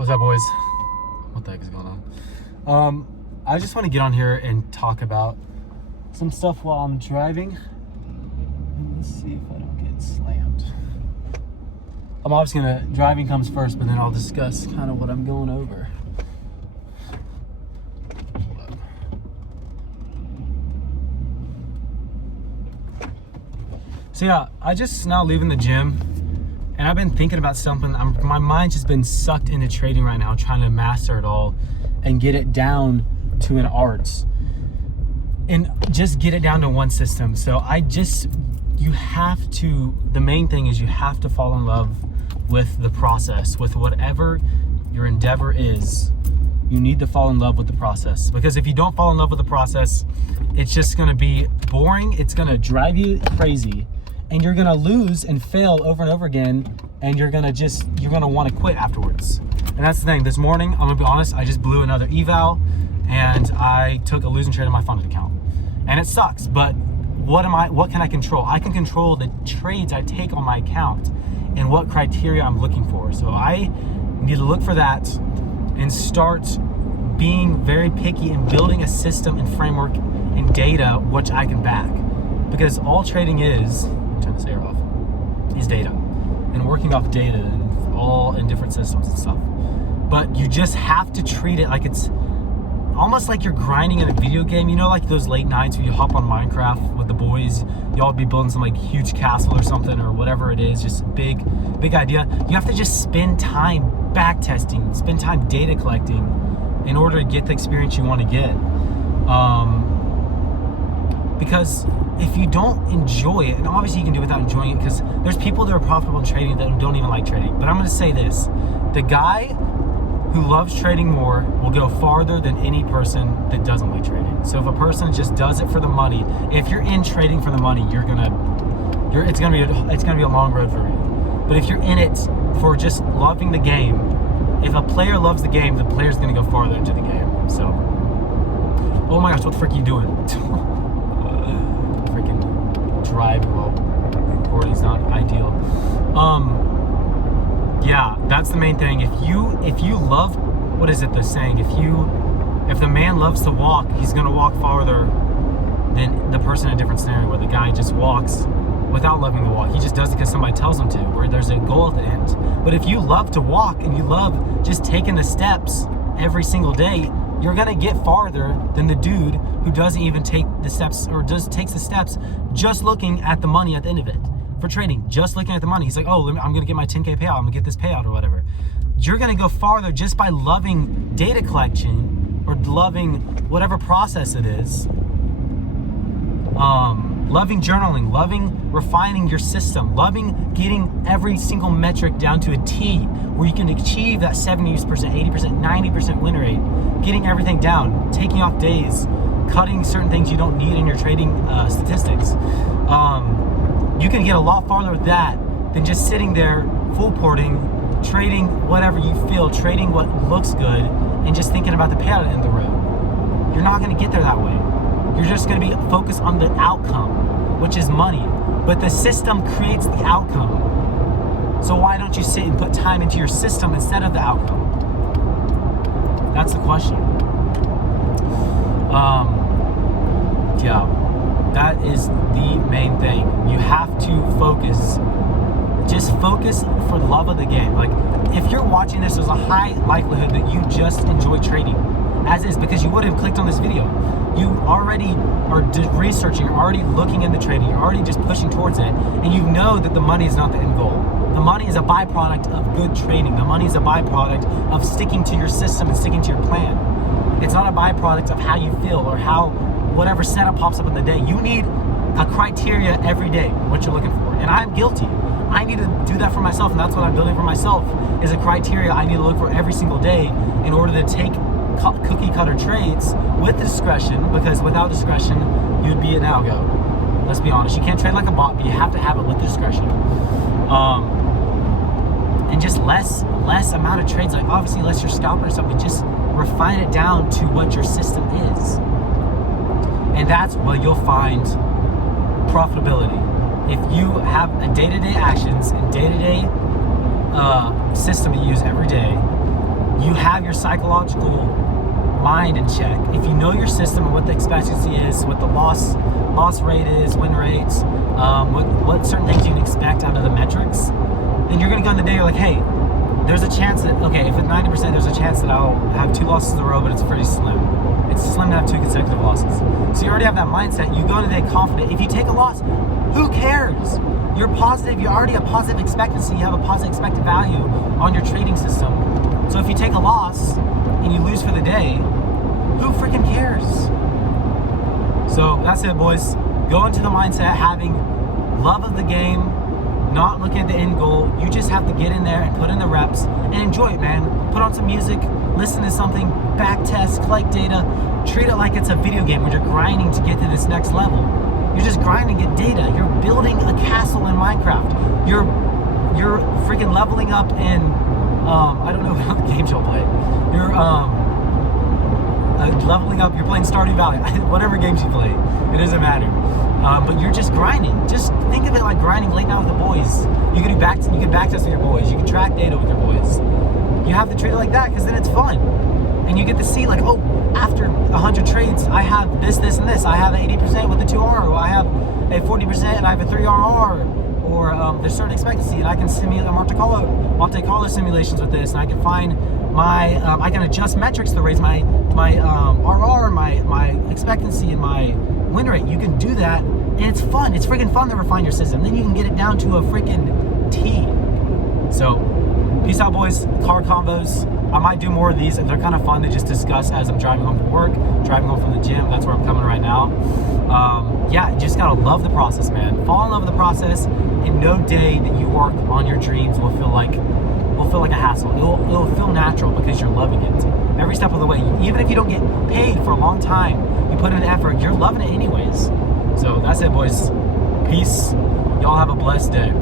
What's up, boys? What the heck is going on? I just want to get on here and talk about some stuff while I'm driving. And let's see if I don't get slammed. I'm obviously gonna, driving comes first, but then I'll discuss kind of what I'm going over. Hold up. So yeah, I just now leaving the gym. And I've been thinking about something. My mind's just been sucked into trading right now, trying to master it all and get it down to an art. And just get it down to one system. So you have to, the main thing is you have to fall in love with the process, with whatever your endeavor is. You need to fall in love with the process. Because if you don't fall in love with the process, it's just gonna be boring. It's gonna drive you crazy. And you're gonna lose and fail over and over again, and you're gonna want to quit afterwards. And that's the thing. This morning, I'm gonna be honest, I just blew another eval, and I took a losing trade on my funded account, and it sucks. But what can I control? I can control the trades I take on my account and what criteria I'm looking for. So I need to look for that and start being very picky and building a system and framework and data which I can back, because all trading is, turn this air off, is data and working off data and all in different systems and stuff. But you just have to treat it like it's almost like you're grinding in a video game. You know, like those late nights where you hop on Minecraft with the boys, y'all be building some like huge castle or something or whatever it is, just a big idea. You have to just spend time back testing, spend time data collecting in order to get the experience you want to get. Because if you don't enjoy it, and obviously you can do it without enjoying it, because there's people that are profitable in trading that don't even like trading. But I'm going to say this: the guy who loves trading more will go farther than any person that doesn't like trading. So if a person just does it for the money, if you're in trading for the money, it's gonna be a long road for you. But if you're in it for just loving the game, if a player loves the game, the player's gonna go farther into the game. So, oh my gosh, what the frick are you doing? Freaking driving while recording's not ideal. Yeah, that's the main thing. If you love, what is it, the saying? If the man loves to walk, he's gonna walk farther than the person in a different scenario where the guy just walks without loving to walk. He just does it because somebody tells him to, where there's a goal at the end. But if you love to walk and you love just taking the steps every single day, you're gonna get farther than the dude who doesn't even take the steps, or takes the steps just looking at the money at the end of it. For trading, just looking at the money. He's like, oh, I'm gonna get my 10K payout, I'm gonna get this payout or whatever. You're gonna go farther just by loving data collection or loving whatever process it is. Loving journaling, loving refining your system, loving getting every single metric down to a T where you can achieve that 70%, 80%, 90% win rate, getting everything down, taking off days, cutting certain things you don't need in your trading statistics. You can get a lot farther with that than just sitting there full porting, trading whatever you feel, trading what looks good, and just thinking about the payout at the end of the road. You're not gonna get there that way. You're just gonna be focused on the outcome, which is money. But the system creates the outcome. So why don't you sit and put time into your system instead of the outcome? That's the question. Yeah, that is the main thing. You have to focus. Just focus for the love of the game. Like, if you're watching this, there's a high likelihood that you just enjoy trading as is, because you would have clicked on this video. You already are researching, you're already looking into trading, you're already just pushing towards it, and you know that the money is not the end goal. The money is a byproduct of good trading. The money is a byproduct of sticking to your system and sticking to your plan. It's not a byproduct of how you feel or how whatever setup pops up in the day. You need a criteria every day, what you're looking for. And I'm guilty. I need to do that for myself, and that's what I'm building for myself, is a criteria I need to look for every single day in order to take cookie cutter trades with discretion, because without discretion, you'd be an algo. Let's be honest. You can't trade like a bot, but you have to have it with discretion. And just less amount of trades, like obviously less your scalper or something, just refine it down to what your system is. And that's where you'll find profitability. If you have a day-to-day actions and day-to-day system you use every day, you have your psychological mind in check, if you know your system and what the expectancy is, what the loss rate is, win rates, what certain things you can expect out of the metrics, then you're going to go in the day, you're like, hey, there's a chance that, okay, if it's 90%, there's a chance that I'll have 2 losses in a row, but it's pretty slim. It's slim to have 2 consecutive losses. So you already have that mindset. You go into the day confident. If you take a loss, who cares? You're positive. You're already a positive expectancy. You have a positive expected value on your trading system. So if you take a loss and you lose for the day, who freaking cares? So that's it, boys. Go into the mindset having love of the game, not looking at the end goal. You just have to get in there and put in the reps and enjoy it, man. Put on some music, listen to something, back test, collect data. Treat it like it's a video game where you're grinding to get to this next level. You're just grinding to get data. You're building a castle in Minecraft. You're freaking leveling up in I don't know what games you'll play. You're leveling up. You're playing Stardew Valley. Whatever games you play, it doesn't matter. But you're just grinding. Just think of it like grinding late night with the boys. You can back test with your boys. You can track data with your boys. You have to treat it like that because then it's fun. And you get to see like, oh, after 100 trades, I have this, and this. I have 80% with the 2R, or I have a 40% and I have a 3RR. Or there's certain expectancy, and I can simulate Monte Carlo simulations with this, and I can find my, I can adjust metrics to raise my RR, my expectancy, and my win rate. You can do that, and it's fun. It's freaking fun to refine your system. Then you can get it down to a freaking T. So, peace out, boys. Car combos. I might do more of these. They're kind of fun to just discuss as I'm driving home from work, driving home from the gym. That's where I'm coming right now. Yeah, you just gotta love the process, man. Fall in love with the process, and no day that you work on your dreams will feel like a hassle. It'll feel natural because you're loving it every step of the way. Even if you don't get paid for a long time, you put in effort, you're loving it anyways. So that's it, boys. Peace. Y'all have a blessed day.